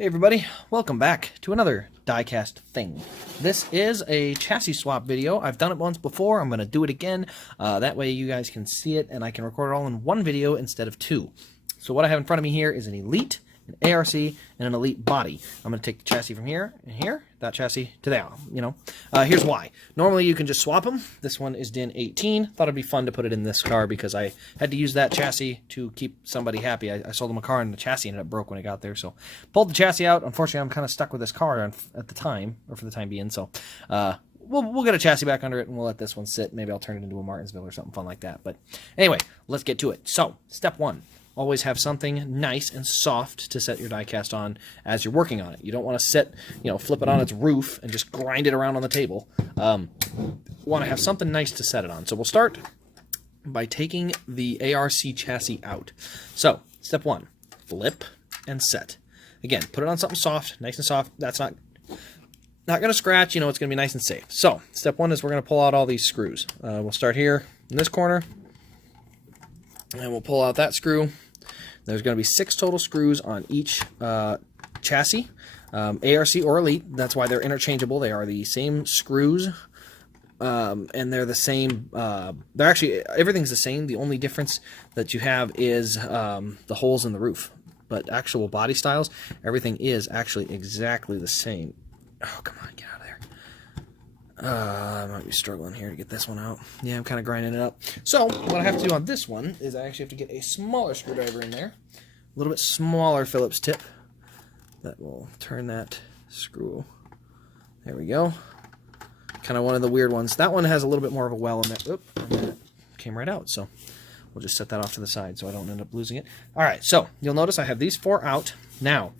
Hey everybody, welcome back to another diecast thing. This is a chassis swap video. I've done it once before, I'm going to do it again. That way you guys can see it and I can record it all in one video instead of two. So what I have in front of me here is an Elite, an ARC, and an Elite body. I'm going to take the chassis from here and here, that chassis to there, Here's why. Normally you can just swap them. This one is DIN 18. Thought it'd be fun to put it in this car because I had to use that chassis to keep somebody happy. I sold them a car and the chassis ended up broke when it got there, so pulled the chassis out. Unfortunately, I'm kind of stuck with this car at the time, or for the time being, so we'll get a chassis back under it and we'll let this one sit. Maybe I'll turn it into a Martinsville or something fun like that. But anyway, let's get to it. So, step one. Always have something nice and soft to set your diecast on as you're working on it. You don't want to flip it on its roof and just grind it around on the table. Want to have something nice to set it on. So we'll start by taking the ARC chassis out. So, step one, flip and set. Again, put it on something soft, nice and soft. That's not going to scratch, it's going to be nice and safe. So, step one is we're going to pull out all these screws. We'll start here in this corner, and we'll pull out that screw. There's going to be 6 total screws on each chassis, ARC or Elite. That's why they're interchangeable. They are the same screws, and they're the same. They're actually, everything's the same. The only difference that you have is the holes in the roof. But actual body styles, everything is actually exactly the same. Oh, come on, get out of there. I might be struggling here to get this one out. Yeah, I'm kind of grinding it up. So, what I have to do on this one is I actually have to get a smaller screwdriver in there. A little bit smaller Phillips tip. That will turn that screw. There we go. Kind of one of the weird ones. That one has a little bit more of a well in there. Oop, and then it came right out. So, we'll just set that off to the side so I don't end up losing it. Alright, so, you'll notice I have these 4 out. Now,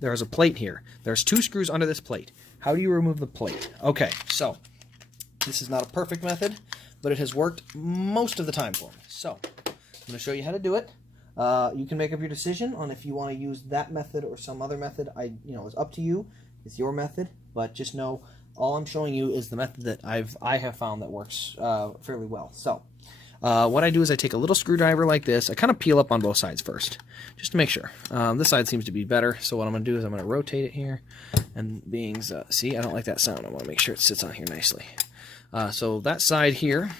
there's a plate here. There's 2 screws under this plate. How do you remove the plate? Okay, so this is not a perfect method, but it has worked most of the time for me. So I'm going to show you how to do it. You can make up your decision on if you want to use that method or some other method. It's up to you. It's your method, but just know all I'm showing you is the method that I have found that works fairly well. So what I do is I take a little screwdriver like this. I kind of peel up on both sides first, just to make sure. This side seems to be better, so what I'm going to do is I'm going to rotate it here. And see, I don't like that sound. I want to make sure it sits on here nicely. So that side here,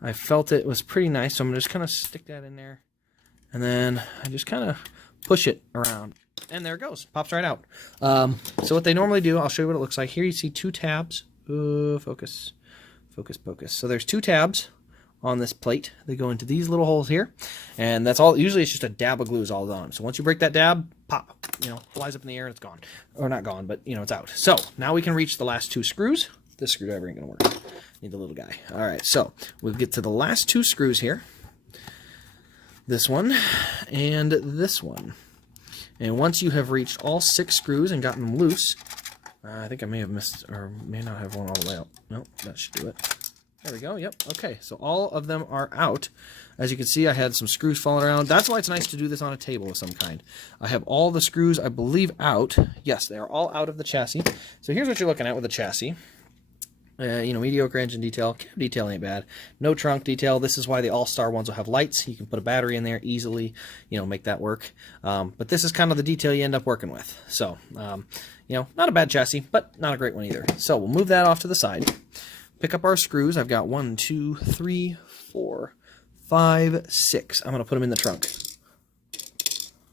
I felt it was pretty nice, so I'm just kind of stick that in there. And then I just kind of push it around. And there it goes. Pops right out. So what they normally do, I'll show you what it looks like. Here you see 2 tabs. Ooh, focus. Focus, focus. So there's 2 tabs on this plate. They go into these little holes here, and that's all. Usually it's just a dab of glue is all on. So once you break that dab, pop, flies up in the air and it's gone. Or not gone, but it's out. So now we can reach the last 2 screws. This screwdriver ain't gonna work. Need the little guy. All right, so we'll get to the last 2 screws here. This one and this one. And once you have reached all 6 screws and gotten them loose, I think I may have missed, or may not have one all the way out. Nope, that should do it. There we go, yep, okay, so all of them are out. As you can see, I had some screws falling around. That's why it's nice to do this on a table of some kind. I have all the screws, I believe, out. Yes, they are all out of the chassis. So here's what you're looking at with the chassis. Mediocre engine detail. Cab detail ain't bad. No trunk detail. This is why the all-star ones will have lights. You can put a battery in there easily, make that work. But this is kind of the detail you end up working with. So, not a bad chassis, but not a great one either. So we'll move that off to the side. Pick up our screws. I've got 1, 2, 3, 4, 5, 6. I'm going to put them in the trunk.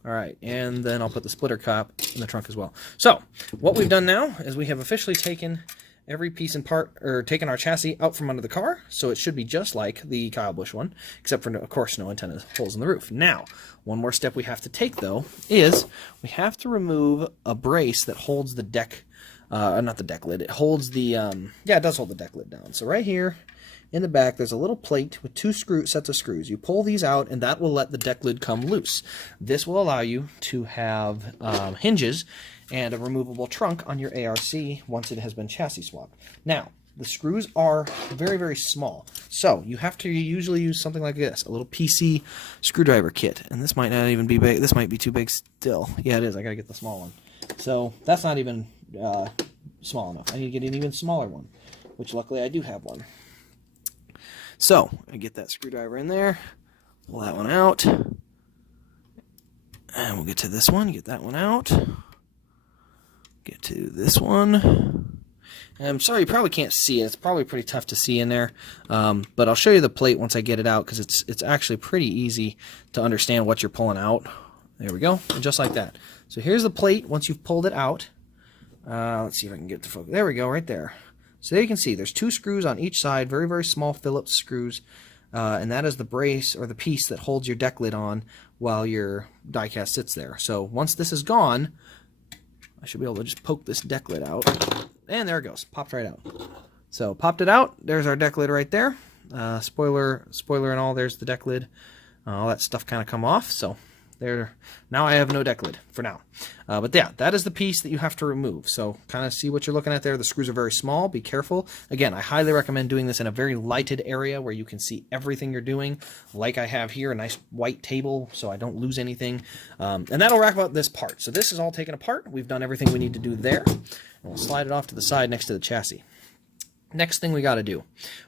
All right, and then I'll put the splitter cap in the trunk as well. So what we've done now is we have officially taken every piece and part, or taken our chassis out from under the car, so it should be just like the Kyle Busch one, except for, of course, no antenna holes in the roof. Now, one more step we have to take, though, is we have to remove a brace that holds the deck, not the deck lid, it holds the, it does hold the deck lid down. So right here in the back, there's a little plate with 2 sets of screws. You pull these out, and that will let the deck lid come loose. This will allow you to have hinges and a removable trunk on your ARC once it has been chassis swapped. Now, the screws are very, very small, so you have to usually use something like this, a little PC screwdriver kit, and this might not even be big. This might be too big still. Yeah, it is. I gotta get the small one. So that's not even small enough. I need to get an even smaller one, which luckily I do have one. So I get that screwdriver in there, pull that one out, and we'll get to this one, get that one out. Get to this one. I'm sorry, you probably can't see it. It's probably pretty tough to see in there, but I'll show you the plate once I get it out, because it's actually pretty easy to understand what you're pulling out. There we go, and just like that. So here's the plate once you've pulled it out. Let's see if I can get the focus. There we go, right there. So there you can see there's 2 screws on each side, very, very small Phillips screws, and that is the brace or the piece that holds your deck lid on while your die cast sits there. So once this is gone, I should be able to just poke this deck lid out, and there it goes, popped right out. So popped it out, there's our deck lid right there. Spoiler and all, there's the deck lid. All that stuff kind of come off, so there. Now I have no deck lid for now. But yeah, that is the piece that you have to remove. So kind of see what you're looking at there. The screws are very small. Be careful. Again, I highly recommend doing this in a very lighted area where you can see everything you're doing, like I have here, a nice white table so I don't lose anything. And that'll wrap up this part. So this is all taken apart. We've done everything we need to do there. And we'll slide it off to the side next to the chassis. Next thing we got to do,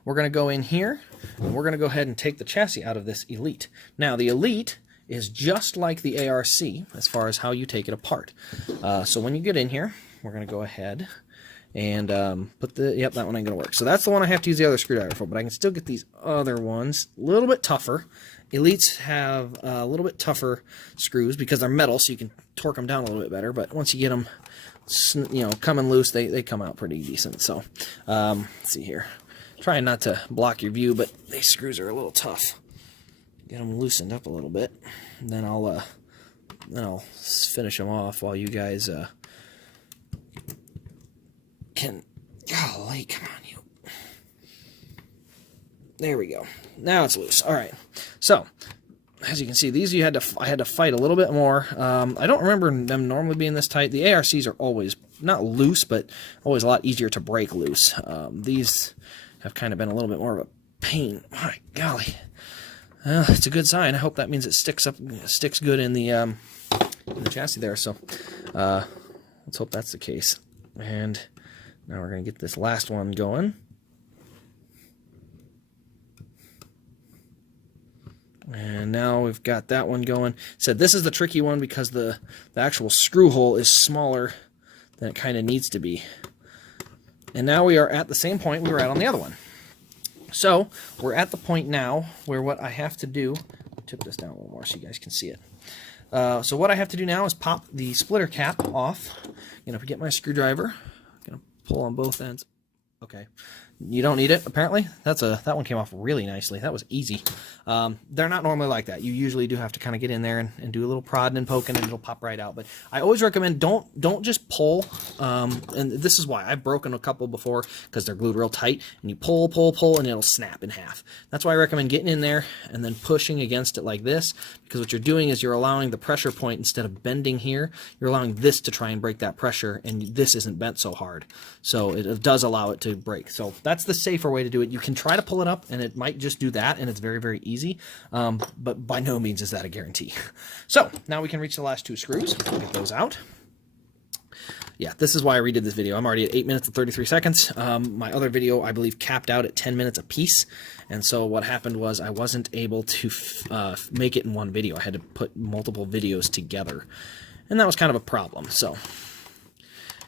we're going to go in here and we're going to go ahead and take the chassis out of this Elite. Now the Elite is just like the ARC as far as how you take it apart. So when you get in here, we're going to go ahead and put the, yep, that one ain't going to work. So that's the one I have to use the other screwdriver for, but I can still get these other ones a little bit tougher. Elites have a little bit tougher screws because they're metal, so you can torque them down a little bit better, but once you get them, you know, coming loose, they come out pretty decent. So let's see here. Trying not to block your view, but these screws are a little tough. Get them loosened up a little bit, and then I'll finish them off while you guys can. Golly, come on, you. There we go. Now it's loose. All right. So as you can see, these I had to fight a little bit more. I don't remember them normally being this tight. The ARCs are always not loose, but always a lot easier to break loose. These have kind of been a little bit more of a pain. My golly. It's a good sign. I hope that means it sticks good in the chassis there. So let's hope that's the case. And now we're going to get this last one going. And now we've got that one going. Said this is the tricky one because the actual screw hole is smaller than it kind of needs to be. And now we are at the same point we were at on the other one. So we're at the point now where what I have to do, I'll tip this down a little more so you guys can see it. So what I have to do now is pop the splitter cap off. You know, if I get my screwdriver, I'm gonna pull on both ends. Okay, you don't need it apparently. That one came off really nicely. That was easy. They're not normally like that. You usually do have to kind of get in there and do a little prodding and poking, and it'll pop right out. But I always recommend don't just pull. And this is why I've broken a couple before because they're glued real tight, and you pull, and it'll snap in half. That's why I recommend getting in there and then pushing against it like this, because what you're doing is you're allowing the pressure point, instead of bending here, you're allowing this to try and break that pressure, and this isn't bent so hard. So it does allow it to break. So that's the safer way to do it. You can try to pull it up, and it might just do that, and it's very, very easy. But by no means is that a guarantee. So now we can reach the last 2 screws. We'll get those out. Yeah, this is why I redid this video. I'm already at 8 minutes and 33 seconds. My other video, I believe, capped out at 10 minutes a piece. And so what happened was I wasn't able to make it in one video. I had to put multiple videos together. And that was kind of a problem. So,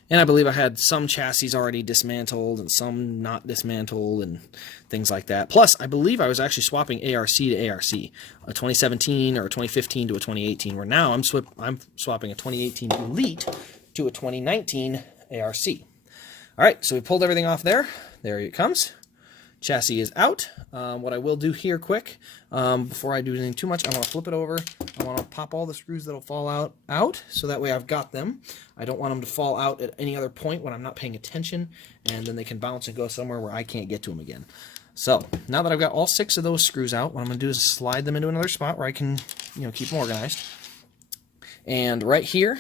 and I believe I had some chassis already dismantled and some not dismantled and things like that. Plus, I believe I was actually swapping ARC to ARC, a 2017 or a 2015 to a 2018, where now I'm swapping a 2018 Elite to a 2019 ARC. All right, so we pulled everything off there. There it comes. Chassis is out. What I will do here quick, before I do anything too much, I want to flip it over. I want to pop all the screws that'll fall out, so that way I've got them. I don't want them to fall out at any other point when I'm not paying attention, and then they can bounce and go somewhere where I can't get to them again. So now that I've got all 6 of those screws out, what I'm going to do is slide them into another spot where I can, keep them organized. And right here,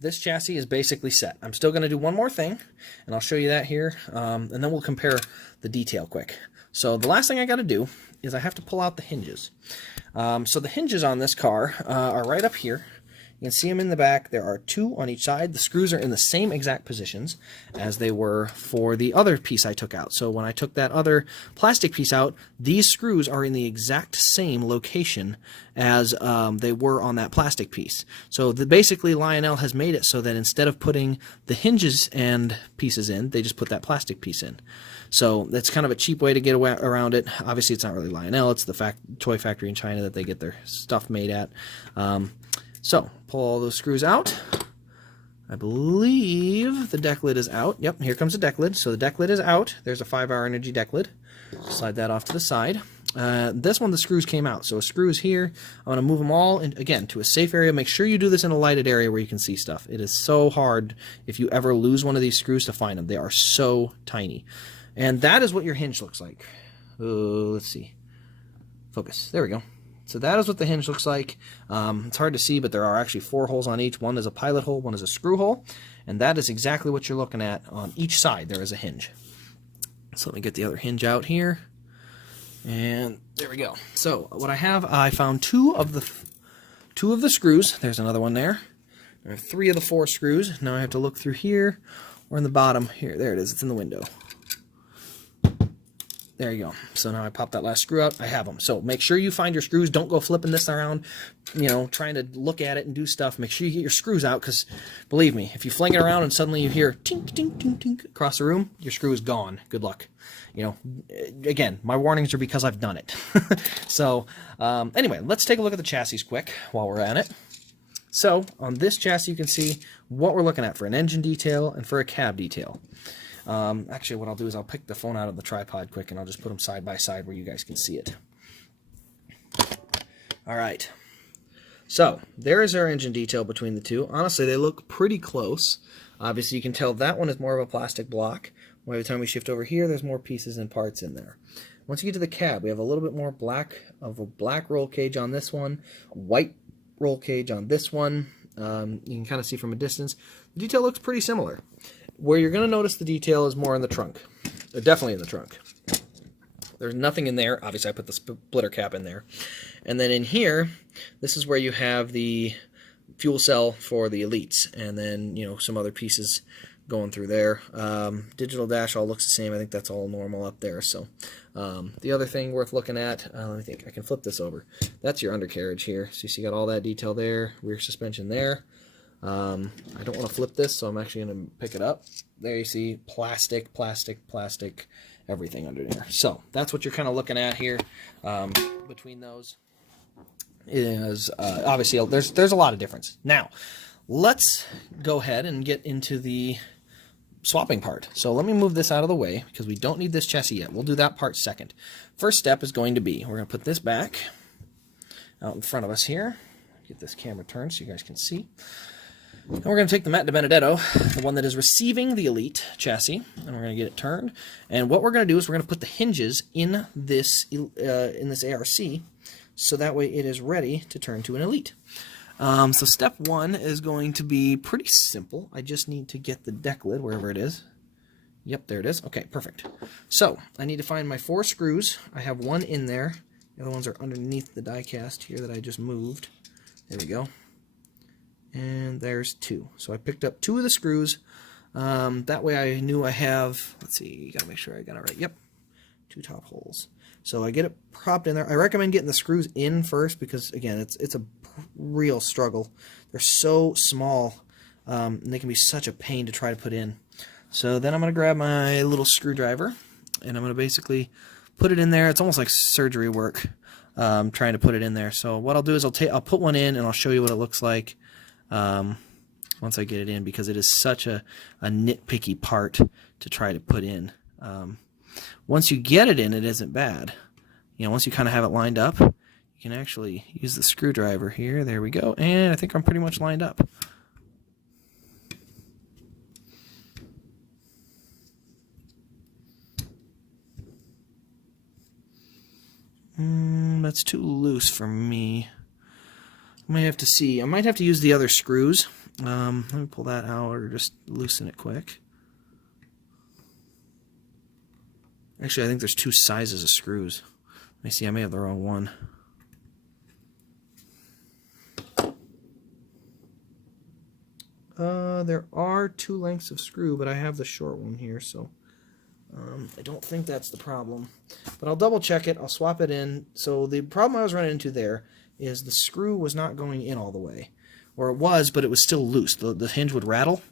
this chassis is basically set. I'm still going to do one more thing, and I'll show you that here, and then we'll compare the detail quick. So the last thing I got to do is I have to pull out the hinges. So the hinges on this car are right up here. You can see them in the back. There are 2 on each side. The screws are in the same exact positions as they were for the other piece I took out. So when I took that other plastic piece out, these screws are in the exact same location as they were on that plastic piece. So basically Lionel has made it so that instead of putting the hinges and pieces in, they just put that plastic piece in. So that's kind of a cheap way to get around it. Obviously it's not really Lionel, it's the toy factory in China that they get their stuff made at. So pull all those screws out. I believe the deck lid is out. Yep, here comes the deck lid. So the deck lid is out. There's a 5-hour energy deck lid. Slide that off to the side. This one, the screws came out. So a screw is here. I'm going to move them all, again, to a safe area. Make sure you do this in a lighted area where you can see stuff. It is so hard if you ever lose one of these screws to find them. They are so tiny. And that is what your hinge looks like. Let's see. Focus. There we go. So that is what the hinge looks like. It's hard to see, but there are actually 4 holes on each. One is a pilot hole, one is a screw hole, and that is exactly what you're looking at. On each side there is a hinge. So let me get the other hinge out here, and there we go. So what I have, I found 2 of the screws. There's another one there. There are 3 of the 4 screws. Now I have to look through here or in the bottom. Here, there it is. It's in the window. There you go. So now I pop that last screw out. I have them. So make sure you find your screws. Don't go flipping this around, you know, trying to look at it and do stuff. Make sure you get your screws out, because believe me, if you fling it around and suddenly you hear tink, tink, tink, tink across the room, your screw is gone. Good luck. You know, again, my warnings are because I've done it. So anyway, let's take a look at the chassis quick while we're at it. So on this chassis, you can see what we're looking at for an engine detail and for a cab detail. Actually, what I'll do is I'll pick the phone out of the tripod quick and I'll just put them side by side where you guys can see it. Alright, so there is our engine detail between the 2. Honestly, they look pretty close. Obviously, you can tell that one is more of a plastic block. By the time we shift over here, there's more pieces and parts in there. Once you get to the cab, we have a little bit more black roll cage on this one, white roll cage on this one. You can kind of see from a distance. The detail looks pretty similar. Where you're going to notice the detail is more in the trunk. Definitely in the trunk. There's nothing in there. Obviously, I put the splitter cap in there. And then in here, this is where you have the fuel cell for the Elites. And then, you know, some other pieces going through there. Digital dash all looks the same. I think that's all normal up there. So the other thing worth looking at, let me think. I can flip this over. That's your undercarriage here. So you see you got all that detail there. Rear suspension there. I don't want to flip this, so I'm actually going to pick it up. There you see plastic, plastic, plastic, everything under there. So that's what you're kind of looking at here. Between those is obviously there's a lot of difference. Now let's go ahead and get into the swapping part. So let me move this out of the way because we don't need this chassis yet. We'll do that part second. First step is going to be, we're going to put this back out in front of us here. Get this camera turned so you guys can see. And we're going to take the Matt DiBenedetto, the one that is receiving the Elite chassis, and we're going to get it turned. And what we're going to do is we're going to put the hinges in this ARC, so that way it is ready to turn to an Elite. So step 1 is going to be pretty simple. I just need to get the deck lid wherever it is. Yep, there it is. Okay, perfect. So I need to find my 4 screws. I have one in there. The other ones are underneath the die cast here that I just moved. There we go. And there's 2. So I picked up 2 of the screws. That way I knew I have, let's see, gotta make sure I got it right. Yep, 2 top holes. So I get it propped in there. I recommend getting the screws in first because, again, it's a real struggle. They're so small, and they can be such a pain to try to put in. So then I'm going to grab my little screwdriver, and I'm going to basically put it in there. It's almost like surgery work, trying to put it in there. So what I'll do is I'll put one in, and I'll show you what it looks like. Once I get it in, because it is such a nitpicky part to try to put in. Once you get it in, it isn't bad. You know, once you kind of have it lined up, you can actually use the screwdriver here. There we go. And I think I'm pretty much lined up. That's too loose for me. I might have to see. I might have to use the other screws. Let me pull that out or just loosen it quick. Actually, I think there's 2 sizes of screws. Let me see. I may have the wrong one. There are 2 lengths of screw, but I have the short one here, so I don't think that's the problem. But I'll double check it. I'll swap it in. So the problem I was running into there is the screw was not going in all the way. Or it was, but it was still loose. The hinge would rattle.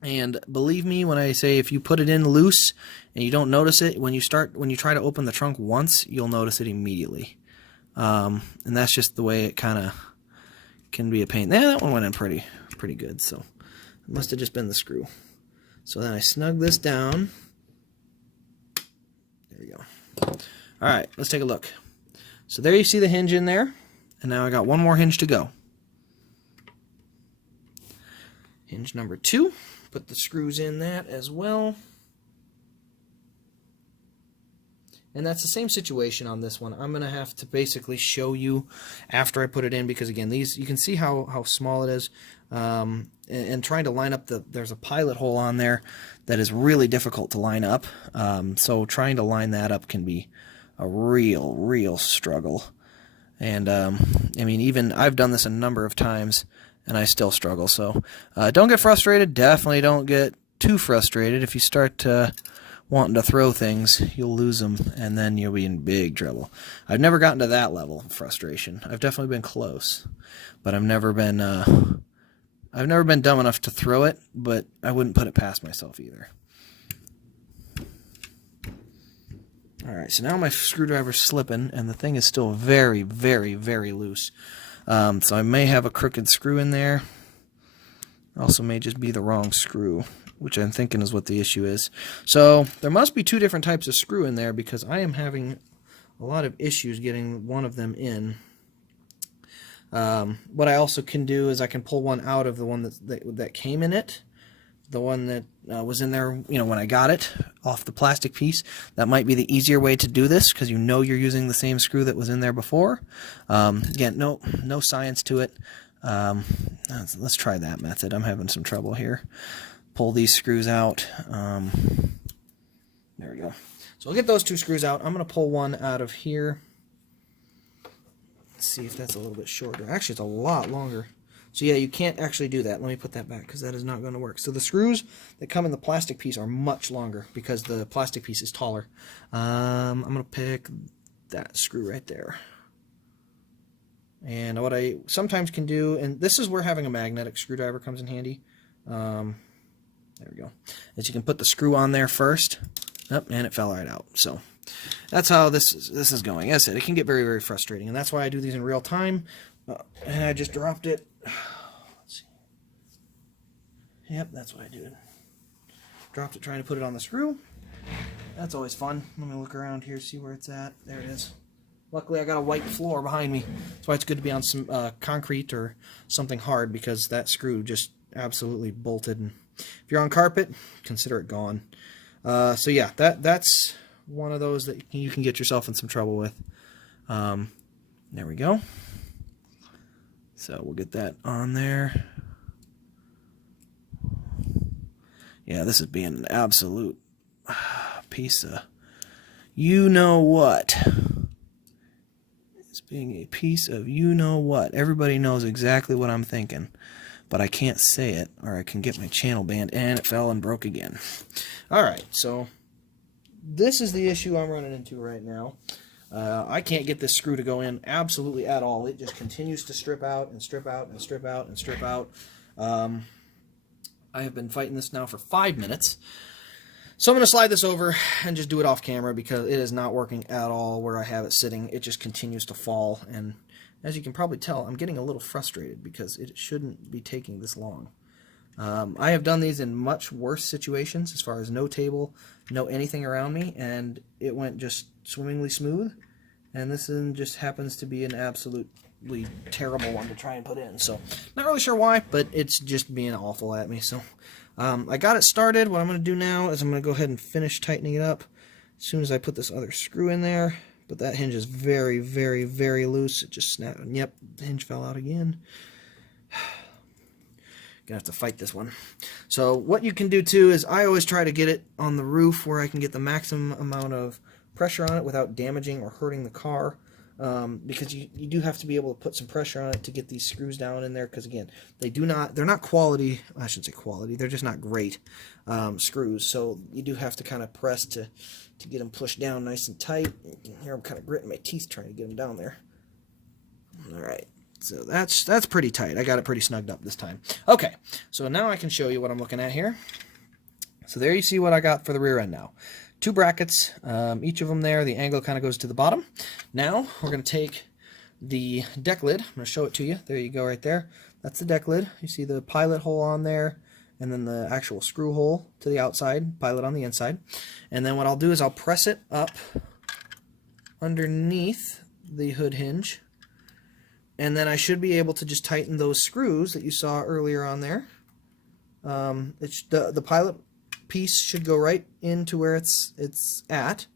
And believe me when I say if you put it in loose and you don't notice it, when you try to open the trunk once, you'll notice it immediately. And that's just the way it kind of can be a pain. Yeah, that one went in pretty good, so it must have just been the screw. So then I snug this down. There we go. All right, let's take a look. So there you see the hinge in there, and now I got one more hinge to go. Hinge number 2. Put the screws in that as well. And that's the same situation on this one. I'm going to have to basically show you after I put it in, because again, these, you can see how small it is. And trying to line up there's a pilot hole on there that is really difficult to line up. So trying to line that up can be a real struggle. And I mean, even I've done this a number of times and I still struggle. So don't get frustrated. Definitely don't get too frustrated. If you start wanting to throw things, you'll lose them, and then you'll be in big trouble. I've never gotten to that level of frustration. I've definitely been close, but I've never been dumb enough to throw it, but I wouldn't put it past myself either. Alright, so now my screwdriver's slipping, and the thing is still very loose. So I may have a crooked screw in there. Also may just be the wrong screw, which I'm thinking is what the issue is. So there must be 2 different types of screw in there, because I am having a lot of issues getting one of them in. What I also can do is I can pull one out of the one that came in it. The one that was in there, when I got it off the plastic piece. That might be the easier way to do this, because you're using the same screw that was in there before. Again, no science to it. Let's try that method. I'm having some trouble here. Pull these screws out. There we go. So I'll get those 2 screws out. I'm going to pull one out of here. Let's see if that's a little bit shorter. Actually, it's a lot longer. So yeah, you can't actually do that. Let me put that back, because that is not going to work. So the screws that come in the plastic piece are much longer, because the plastic piece is taller. I'm going to pick that screw right there. And what I sometimes can do, and this is where having a magnetic screwdriver comes in handy. There we go. Is you can put the screw on there first. Oh, and it fell right out. So that's how this is going. As I said, it can get very frustrating, and that's why I do these in real time. And I just dropped it. Let's see. Yep, that's what I did. Dropped it trying to put it on the screw. That's always fun. Let me look around here, see where it's at. There it is. Luckily, I got a white floor behind me. That's why it's good to be on some concrete or something hard, because that screw just absolutely bolted. And if you're on carpet, consider it gone. So yeah, that's one of those that you can get yourself in some trouble with. There we go. So we'll get that on there. Yeah, this is being an absolute piece of you-know-what. It's being a piece of you-know-what. Everybody knows exactly what I'm thinking, but I can't say it, or I can get my channel banned, and it fell and broke again. Alright, so this is the issue I'm running into right now. I can't get this screw to go in absolutely at all. It just continues to strip out and strip out and strip out and strip out. I have been fighting this now for 5 minutes. So I'm going to slide this over and just do it off camera, because it is not working at all where I have it sitting. It just continues to fall, and as you can probably tell, I'm getting a little frustrated because it shouldn't be taking this long. I have done these in much worse situations, as far as no table, no anything around me, and it went just swimmingly smooth. And this one just happens to be an absolutely terrible one to try and put in. So, not really sure why, but it's just being awful at me. So, I got it started. What I'm going to do now is I'm going to go ahead and finish tightening it up as soon as I put this other screw in there. But that hinge is very loose. It just snapped. And yep, the hinge fell out again. Gonna have to fight this one. So what you can do too is I always try to get it on the roof where I can get the maximum amount of pressure on it without damaging or hurting the car. because you do have to be able to put some pressure on it to get these screws down in there, because again, they're not quality, I shouldn't say quality, they're just not great screws, so you do have to kind of press to get them pushed down nice and tight. Here I'm kind of gritting my teeth trying to get them down there. Alright, so that's pretty tight. I got it pretty snugged up this time. Okay, so now I can show you what I'm looking at here. So there you see what I got for the rear end now. 2 brackets, each of them there, the angle kind of goes to the bottom. Now we're going to take the deck lid. I'm going to show it to you. There you go right there. That's the deck lid. You see the pilot hole on there, and then the actual screw hole to the outside, pilot on the inside. And then what I'll do is I'll press it up underneath the hood hinge, and then I should be able to just tighten those screws that you saw earlier on there. The pilot piece should go right into where it's at.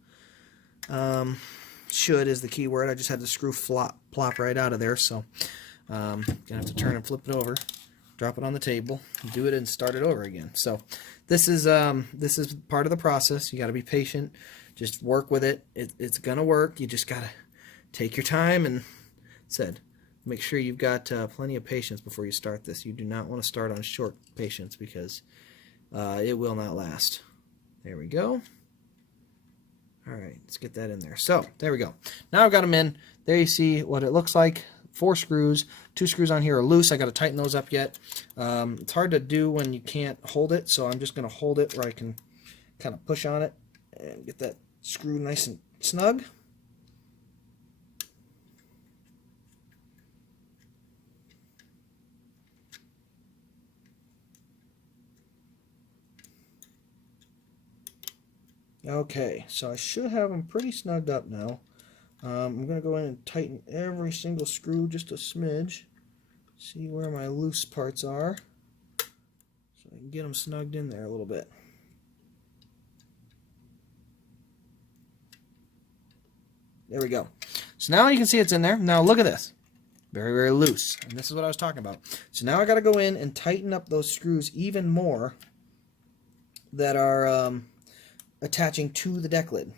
Should is the key word. I just had the screw plop right out of there, so gonna have to turn and flip it over, drop it on the table, do it, and start it over again. So this is part of the process. You got to be patient. Just work with it. It's gonna work. You just gotta take your time and make sure you've got plenty of patience before you start this. You do not want to start on short patience, because it will not last. There we go. Alright, let's get that in there. So, there we go. Now I've got them in. There you see what it looks like. 4 screws. 2 screws on here are loose. I got to tighten those up yet. It's hard to do when you can't hold it, so I'm just going to hold it where I can kind of push on it and get that screw nice and snug. Okay, so I should have them pretty snugged up now. I'm going to go in and tighten every single screw just a smidge. See where my loose parts are, so I can get them snugged in there a little bit. There we go. So now you can see it's in there. Now look at this. Very, very loose. And this is what I was talking about. So now I got to go in and tighten up those screws even more that are attaching to the deck lid.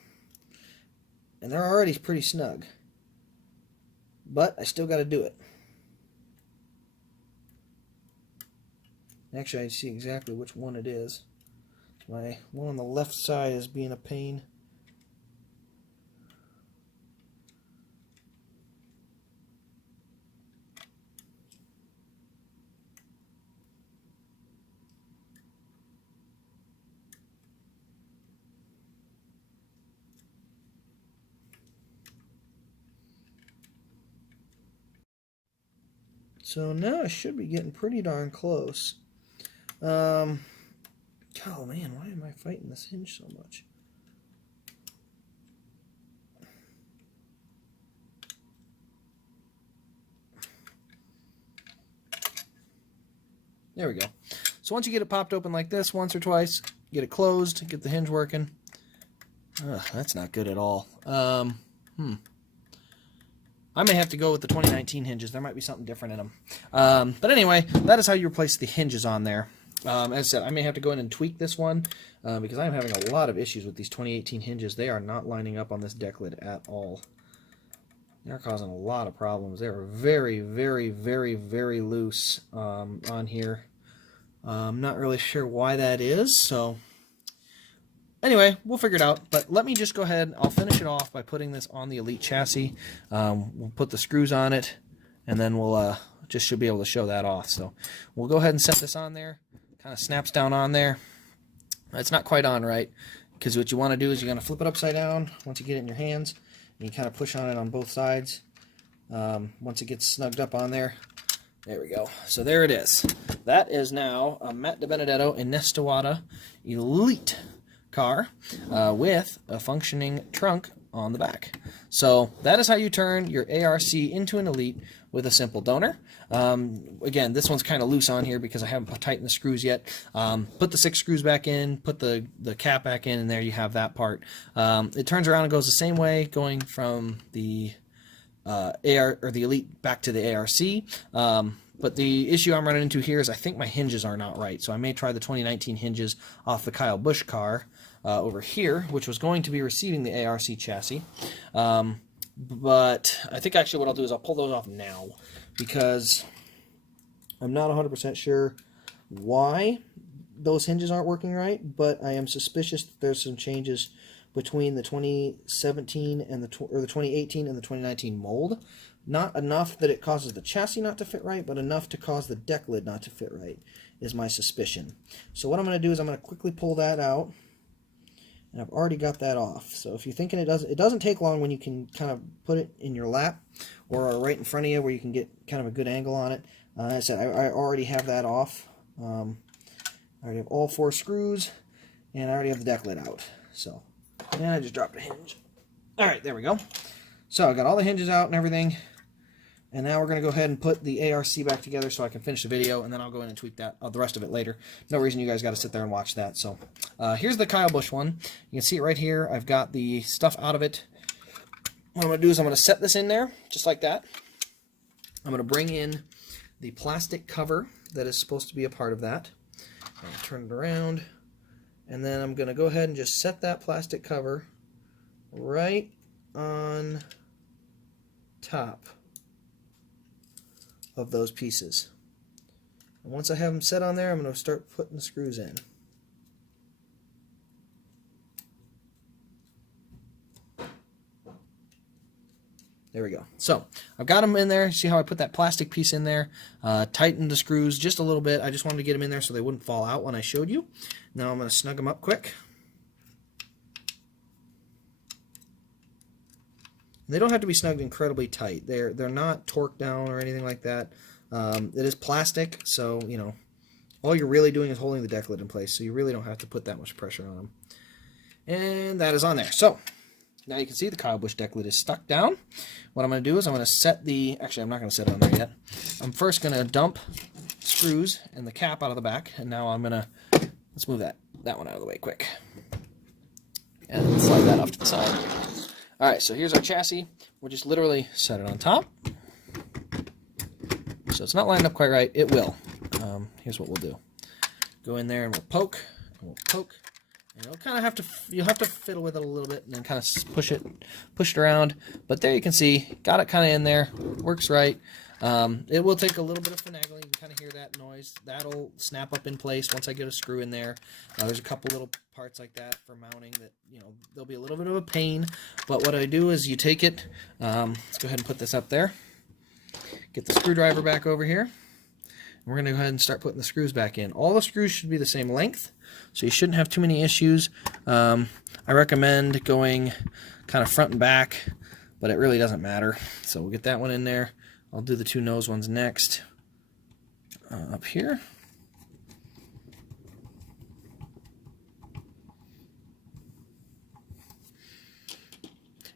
And they're already pretty snug, but I still got to do it. Actually, I see exactly which one it is. My one on the left side is being a pain. So now I should be getting pretty darn close. Oh man, why am I fighting this hinge so much? There we go. So once you get it popped open like this once or twice, get it closed, get the hinge working. That's not good at all. I may have to go with the 2019 hinges. There might be something different in them. But anyway, that is how you replace the hinges on there. As I said, I may have to go in and tweak this one because I'm having a lot of issues with these 2018 hinges. They are not lining up on this deck lid at all. They're causing a lot of problems. They're very, very, very, very loose on here. I'm not really sure why that is, so anyway, we'll figure it out, but let me just go ahead. I'll finish it off by putting this on the Elite chassis. We'll put the screws on it, and then we'll just should be able to show that off. So we'll go ahead and set this on there. Kind of snaps down on there. It's not quite on right, because what you want to do is you're going to flip it upside down once you get it in your hands, and you kind of push on it on both sides. Once it gets snugged up on there, there we go. So there it is. That is now a Matt DiBenedetto Inestawada Elite car with a functioning trunk on the back. So that is how you turn your ARC into an Elite with a simple donor. Again, this one's kind of loose on here because I haven't tightened the screws yet. Put the 6 screws back in, put the cap back in, and there you have that part. It turns around and goes the same way, going from the the Elite back to the ARC. But the issue I'm running into here is I think my hinges are not right. So I may try the 2019 hinges off the Kyle Busch car over here, which was going to be receiving the ARC chassis. But I think actually what I'll do is I'll pull those off now, because I'm not 100% sure why those hinges aren't working right, but I am suspicious that there's some changes between the 2017 and the 2018 and the 2019 mold. Not enough that it causes the chassis not to fit right, but enough to cause the deck lid not to fit right, is my suspicion. So what I'm going to do is I'm going to quickly pull that out, and I've already got that off. So if you're thinking it doesn't take long when you can kind of put it in your lap or right in front of you where you can get kind of a good angle on it. As I said, I already have that off. I already have all 4 screws, and I already have the deck lid out. So, and I just dropped a hinge. All right, there we go. So I got all the hinges out and everything, and now we're going to go ahead and put the ARC back together so I can finish the video, and then I'll go in and tweak that the rest of it later. No reason you guys got to sit there and watch that. So here's the Kyle Busch one. You can see it right here. I've got the stuff out of it. What I'm going to do is I'm going to set this in there just like that. I'm going to bring in the plastic cover that is supposed to be a part of that. I'll turn it around, and then I'm going to go ahead and just set that plastic cover right on top of those pieces. And once I have them set on there, I'm going to start putting the screws in. There we go. So I've got them in there. See how I put that plastic piece in there? Tightened the screws just a little bit. I just wanted to get them in there so they wouldn't fall out when I showed you. Now I'm going to snug them up quick. They don't have to be snugged incredibly tight. They're not torqued down or anything like that. It is plastic, so you know all you're really doing is holding the deck lid in place. So you really don't have to put that much pressure on them. And that is on there. So now you can see the Kyle Busch deck lid is stuck down. What I'm going to do is I'm going to set the... Actually, I'm not going to set it on there yet. I'm first going to dump screws and the cap out of the back. And now I'm going to... Let's move that one out of the way quick. And slide that off to the side. Alright, so here's our chassis. We'll just literally set it on top. So it's not lined up quite right. It will. Here's what we'll do. Go in there and we'll poke. And we'll poke. And you'll kind of have to, you'll have to fiddle with it a little bit and then kind of push it around. But there you can see, got it kind of in there, works right. It will take a little bit of finagling. You can kind of hear that noise. That'll snap up in place once I get a screw in there. There's a couple little parts like that for mounting that, you know, there'll be a little bit of a pain. But what I do is you take it, let's go ahead and put this up there. Get the screwdriver back over here. We're going to go ahead and start putting the screws back in. All the screws should be the same length, so you shouldn't have too many issues. I recommend going kind of front and back, but it really doesn't matter. So we'll get that one in there. I'll do the 2 nose ones next. Up here.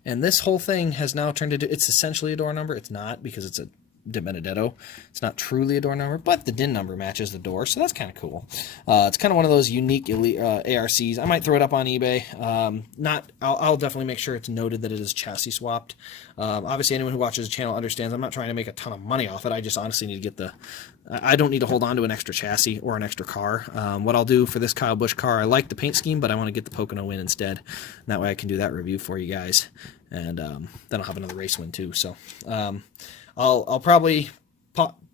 And this whole thing has now turned into, it's essentially a door number. It's not, because it's a De Benedetto. It's not truly a door number, but the DIN number matches the door, so that's kind of cool. It's kind of one of those unique elite, ARCs. I might throw it up on eBay. I'll definitely make sure it's noted that it is chassis swapped. Obviously, anyone who watches the channel understands I'm not trying to make a ton of money off it. I just honestly need to get the... I don't need to hold on to an extra chassis or an extra car. What I'll do for this Kyle Busch car, I like the paint scheme, but I want to get the Pocono in instead. And that way I can do that review for you guys. And then I'll have another race win too. So I'll probably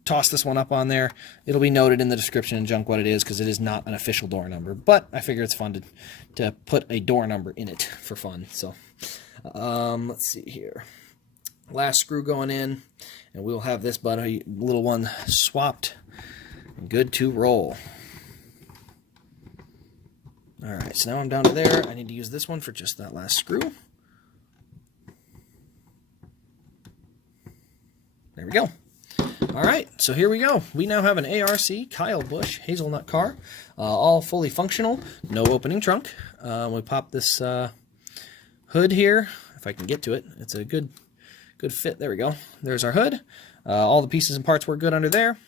toss this one up on there. It'll be noted in the description and junk what it is, because it is not an official door number. But I figure it's fun to put a door number in it for fun. So let's see here. Last screw going in, and we'll have this little one swapped and good to roll. Alright, so now I'm down to there. I need to use this one for just that last screw. There we go. Alright, so here we go. We now have an ARC Kyle Busch hazelnut car, all fully functional, no opening trunk. We pop this hood here, if I can get to it. It's a good fit. There we go. There's our hood. All the pieces and parts work good under there.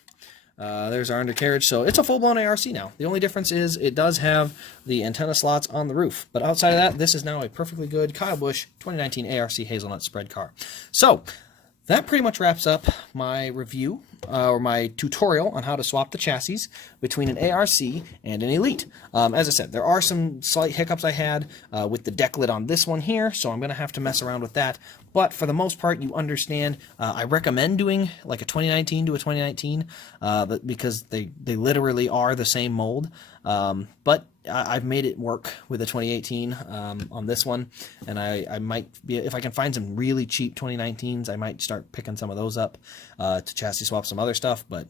There's our undercarriage. So it's a full-blown ARC now. The only difference is it does have the antenna slots on the roof. But outside of that, this is now a perfectly good Kyle Busch 2019 ARC hazelnut spread car. So that pretty much wraps up my review, or my tutorial on how to swap the chassis between an ARC and an Elite. As I said, there are some slight hiccups I had with the deck lid on this one here, so I'm going to have to mess around with that. but for the most part, you understand. I recommend doing like a 2019 to a 2019 because they literally are the same mold. But I've made it work with a 2018 on this one, and I might be, if I can find some really cheap 2019s, I might start picking some of those up to chassis swap some other stuff. But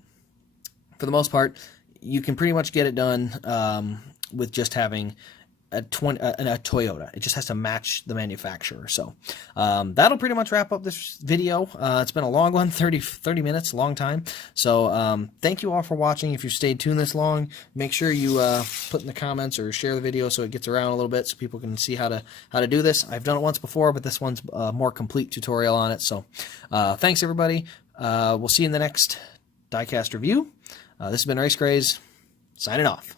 for the most part, you can pretty much get it done with just having a Toyota. It just has to match the manufacturer. So that'll pretty much wrap up this video. It's been a long one, 30 minutes, long time. So thank you all for watching. If you stayed tuned this long, make sure you put in the comments or share the video so it gets around a little bit so people can see how to do this. I've done it once before, but this one's a more complete tutorial on it. So thanks everybody. We'll see you in the next diecast review. This has been Race Craze, signing off.